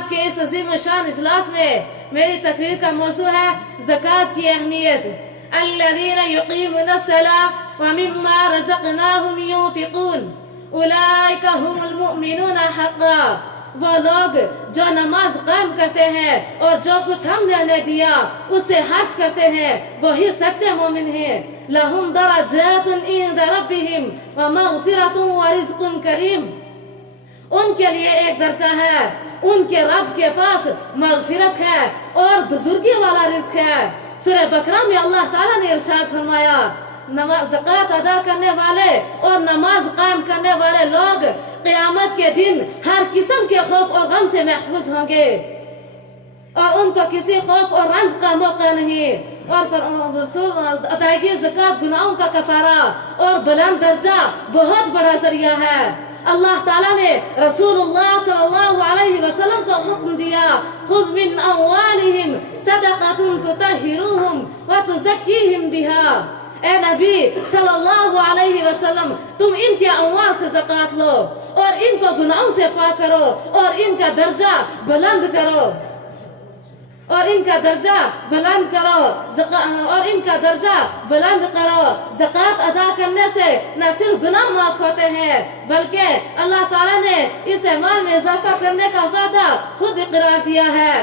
آج کے اس عظیم شان اجلاس میں میری تقریر کا موضوع ہے زکوٰۃ کی اہمیت۔ الذین یقیمون الصلاۃ ومما رزقناہم ینفقون اولئک هم المؤمنون حقا۔ وہ لوگ جو نماز قائم کرتے ہیں اور جو کچھ ہم نے دیا اس سے خرچ کرتے ہیں وہی سچے مومن ہیں۔ لہم درجات عند ربہم ومغفرۃ ورزق کریم۔ ان کے لیے ایک درجہ ہے، ان کے رب کے پاس مغفرت ہے اور بزرگی والا رزق ہے۔ سورہ بقرہ میں اللہ تعالیٰ نے ارشاد فرمایا زکوٰۃ ادا کرنے والے اور نماز قائم کرنے والے لوگ قیامت کے دن ہر قسم کے خوف اور غم سے محفوظ ہوں گے اور ان کو کسی خوف اور رنج کا موقع نہیں۔ اور رسول ادائیگی زکوٰۃ گناہوں کا کفارہ اور بلند درجہ بہت بڑا ذریعہ ہے۔ اللہ تعالیٰ نے رسول اللہ صلی اللہ علیہ وسلم کو حکم دیا خذ من اموالہم صدقۃ تطہرہم وتزکیہم بہا۔ اے نبی صلی اللہ علیہ وسلم تم ان کے اموال سے زکوٰۃ لو اور ان کو گناہوں سے پاک کرو اور ان کا درجہ بلند کرو زکوٰۃ ادا کرنے سے نہ صرف گناہ معاف ہوتے ہیں بلکہ اللہ تعالیٰ نے اس مال میں اضافہ کرنے کا وعدہ خود اقرار دیا ہے۔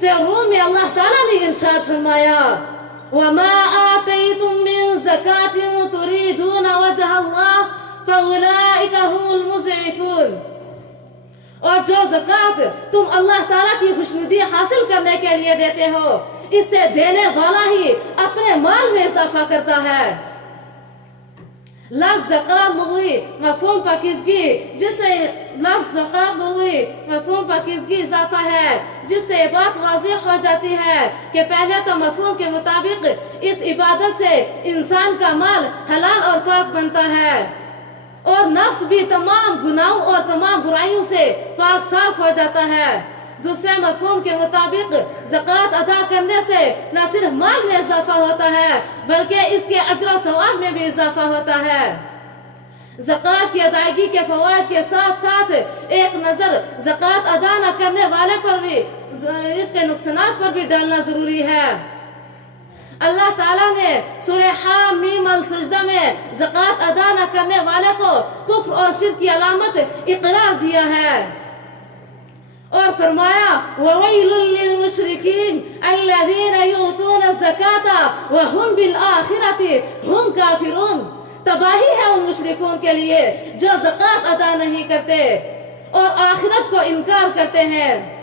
سورہ روم میں اللہ تعالیٰ نے ارشاد فرمایا وَمَا آتَيْتُم مِّن زَكَاةٍ تُرِيدُونَ وَجْهَ اللَّهِ فَأُولَٰئِكَ هُمُ الْمُضْعِفُونَ۔ اور جو زکوٰۃ تم اللہ تعالیٰ کی خوشنودی حاصل کرنے کے لیے دیتے ہو اس سے دینے والا ہی اپنے مال میں اضافہ کرتا ہے۔ لفظ زکوٰۃ لغوی مفہوم پاکیزگی اضافہ ہے جس سے یہ بات واضح ہو جاتی ہے کہ پہلے تو مفہوم کے مطابق اس عبادت سے انسان کا مال حلال اور پاک بنتا ہے اور نفس بھی تمام گناہوں اور تمام برائیوں سے پاک صاف ہو جاتا ہے۔ دوسرے مفہوم کے مطابق زکوٰۃ ادا کرنے سے نہ صرف مال میں اضافہ ہوتا ہے بلکہ اس کے اجر و ثواب میں بھی اضافہ ہوتا ہے۔ زکوٰۃ کی ادائیگی کے فوائد کے ساتھ ساتھ ایک نظر زکوٰۃ ادا نہ کرنے والے پر بھی اس کے نقصانات پر بھی ڈالنا ضروری ہے۔ اللہ تعالیٰ نے سورہ حامیم السجدہ میں زکوٰۃ ادا نہ کرنے والے کو کفر اور شرک کی علامت اقرار دیا ہے اور فرمایا وَوَيْلٌ لِّلْمُشْرِكِينَ الَّذِينَ يُؤْتُونَ الزَّكَاةَ وَهُمْ بِالْآخِرَةِ هُمْ كَافِرُونَ۔ تباہی ہے ان مشرکون کے لیے جو زکوٰۃ ادا نہیں کرتے اور آخرت کو انکار کرتے ہیں۔